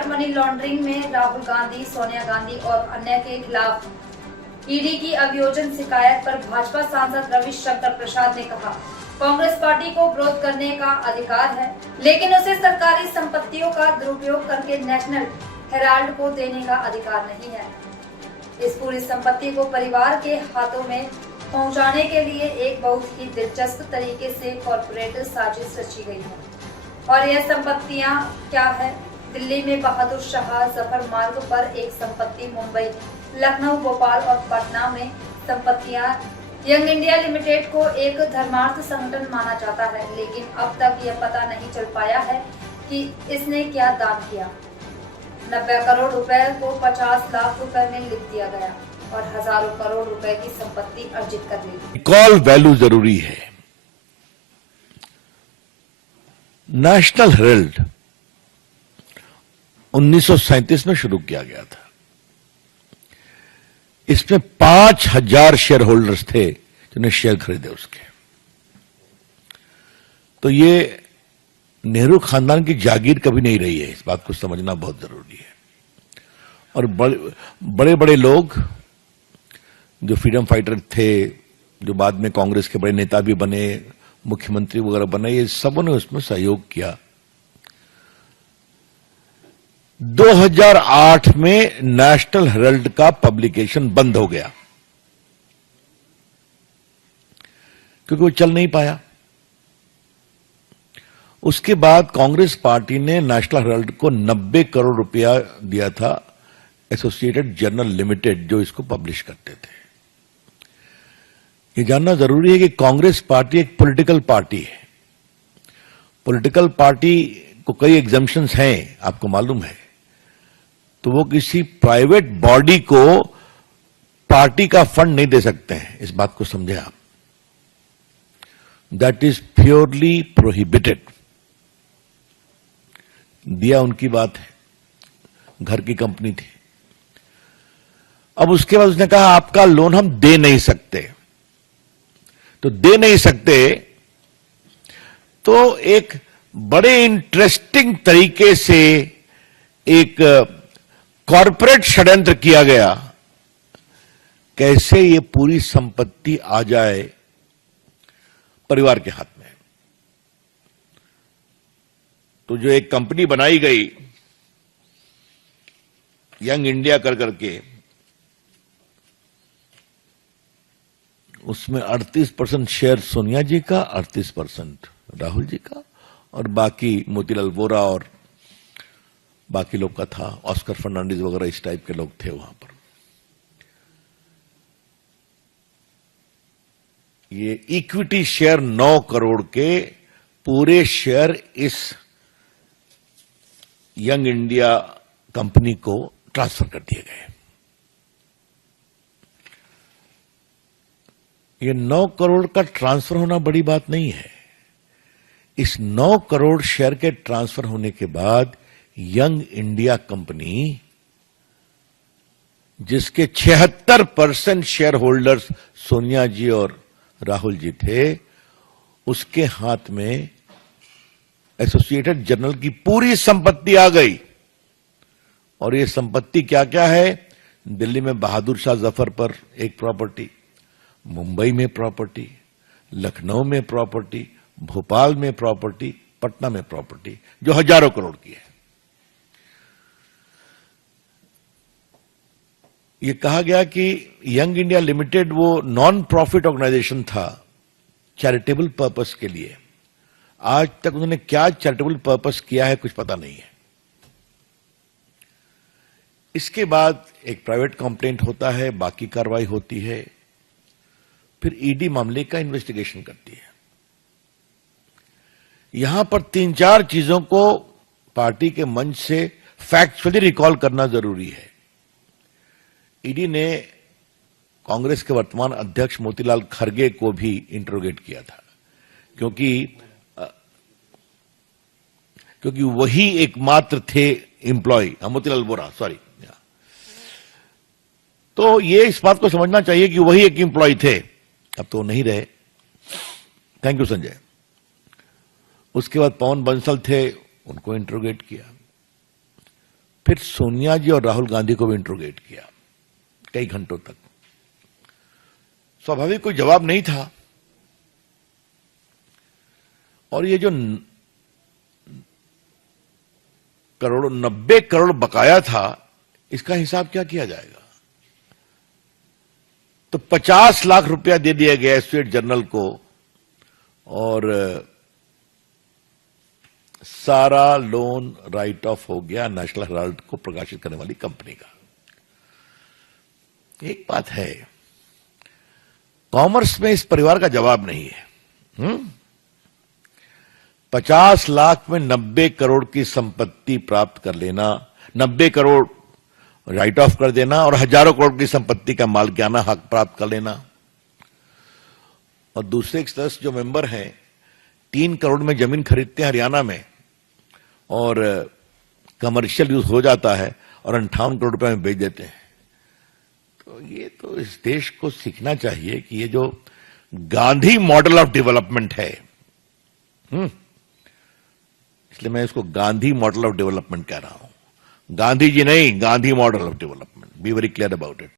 Virat money laundering में राहुल गांधी, सोनिया गांधी और अन्य के खिलाफ ईडी की अभियोजन शिकायत पर भाजपा सांसद रविशंकर प्रसाद ने कहा, कांग्रेस पार्टी को विरोध करने का अधिकार है, लेकिन उसे सरकारी संपत्तियों का दुरुपयोग करके नेशनल हेराल्ड को देने का अधिकार नहीं है। इस पूरी संपत्ति को परिवार के हाथों में पहुंचाने के लिए एक बहुत ही दिलचस्प तरीके से कॉर्पोरेट साजिश रची गई है। और यह संपत्तियां क्या है? दिल्ली में बहादुर शाह जफर मार्ग पर एक संपत्ति, मुंबई, लखनऊ, भोपाल और पटना में संपत्तियां। यंग इंडिया लिमिटेड को एक धर्मार्थ संगठन माना जाता है, लेकिन अब तक यह पता नहीं चल पाया है कि इसने क्या दान किया। 90 करोड़ रुपए को 50 लाख रुपए में लिख दिया गया और हजारों करोड़ रुपए की संपत्ति अर्जित कर ली। रिकॉल वैल्यू जरूरी है। नेशनल हेराल्ड 1937 में शुरू किया गया था। इसमें 5000 शेयर होल्डर्स थे जिन्हें शेयर खरीदे उसके। तो ये नेहरू खानदान की जागीर कभी नहीं रही है, इस बात को समझना बहुत जरूरी है। और बड़े बड़े लोग जो फ्रीडम फाइटर थे, जो बाद में कांग्रेस के बड़े नेता भी बने, मुख्यमंत्री वगैरह बने, ये सबों ने उसमें सहयोग किया। 2008 में नेशनल हेराल्ड का पब्लिकेशन बंद हो गया क्योंकि वो चल नहीं पाया। उसके बाद कांग्रेस पार्टी ने नेशनल हेराल्ड को 90 करोड़ रुपया दिया था, एसोसिएटेड जर्नल लिमिटेड जो इसको पब्लिश करते थे। ये जानना जरूरी है कि कांग्रेस पार्टी एक पॉलिटिकल पार्टी है। पॉलिटिकल पार्टी को कई एग्जम्पशंस हैं, आपको मालूम है। तो वो किसी प्राइवेट बॉडी को पार्टी का फंड नहीं दे सकते हैं, इस बात को समझे आप। That is purely prohibited. दिया उनकी बात है, घर की कंपनी थी। अब उसके बाद उसने कहा आपका लोन हम दे नहीं सकते। तो दे नहीं सकते तो एक बड़े इंटरेस्टिंग तरीके से एक कॉर्पोरेट षड्यंत्र किया गया, कैसे ये पूरी संपत्ति आ जाए परिवार के हाथ में। तो जो एक कंपनी बनाई गई यंग इंडिया कर करके, उसमें 38% शेयर सोनिया जी का, 38% राहुल जी का, और बाकी मोतीलाल वोरा और बाकी लोग का था, ऑस्कर फर्नांडिस वगैरह इस टाइप के लोग थे वहां पर। ये इक्विटी शेयर 9 करोड़ के पूरे शेयर इस यंग इंडिया कंपनी को ट्रांसफर कर दिए गए। ये 9 करोड़ का ट्रांसफर होना बड़ी बात नहीं है। इस 9 करोड़ शेयर के ट्रांसफर होने के बाद यंग इंडिया कंपनी, जिसके 76% शेयर होल्डर्स सोनिया जी और राहुल जी थे, उसके हाथ में एसोसिएटेड जर्नल की पूरी संपत्ति आ गई। और ये संपत्ति क्या क्या है? दिल्ली में बहादुर शाह जफर पर एक प्रॉपर्टी, मुंबई में प्रॉपर्टी, लखनऊ में प्रॉपर्टी, भोपाल में प्रॉपर्टी, पटना में प्रॉपर्टी, जो हजारों करोड़ की है। ये कहा गया कि यंग इंडिया लिमिटेड वो नॉन प्रॉफिट ऑर्गेनाइजेशन था, चैरिटेबल पर्पस के लिए। आज तक उन्होंने क्या चैरिटेबल पर्पस किया है कुछ पता नहीं है। इसके बाद एक प्राइवेट कंप्लेंट होता है, बाकी कार्रवाई होती है, फिर ईडी मामले का इन्वेस्टिगेशन करती है। यहां पर 3-4 चीजों को पार्टी के मंच से फैक्चुअली रिकॉल करना जरूरी है। ईडी ने कांग्रेस के वर्तमान अध्यक्ष मोतीलाल खरगे को भी इंटरोगेट किया था, क्योंकि वही एकमात्र थे एम्प्लॉय, मोतीलाल वोरा, सॉरी। तो ये इस बात को समझना चाहिए कि वही एक एम्प्लॉय थे, अब तो नहीं रहे। Thank you Sanjay. उसके बाद पवन बंसल थे, उनको इंटरोगेट किया। फिर सोनिया जी और राहुल गांधी को भी इंट्रोगेट किया कई घंटों तक। स्वाभाविक कोई जवाब नहीं था। और ये जो 90 करोड़ बकाया था, इसका हिसाब क्या किया जाएगा? तो 50 लाख रुपया दे दिया गया स्टेट जर्नल को और सारा लोन राइट ऑफ हो गया नेशनल हेराल्ड को प्रकाशित करने वाली कंपनी का। एक बात है, कॉमर्स में इस परिवार का जवाब नहीं है। 50 लाख में 90 करोड़ की संपत्ति प्राप्त कर लेना, 90 करोड़ राइट ऑफ कर देना और हजारों करोड़ की संपत्ति का मालिकाना हक प्राप्त कर लेना। और दूसरे सदस्य जो मेंबर हैं 3 करोड़ में जमीन खरीदते हैं हरियाणा में और कमर्शियल यूज हो जाता है और 58 करोड़ रुपए में बेच देते हैं। तो ये तो इस देश को सीखना चाहिए कि ये जो गांधी मॉडल ऑफ डेवलपमेंट है, इसलिए मैं इसको गांधी मॉडल ऑफ डेवलपमेंट कह रहा हूं। गांधी जी नहीं, Gandhi model of development. Be very clear about it.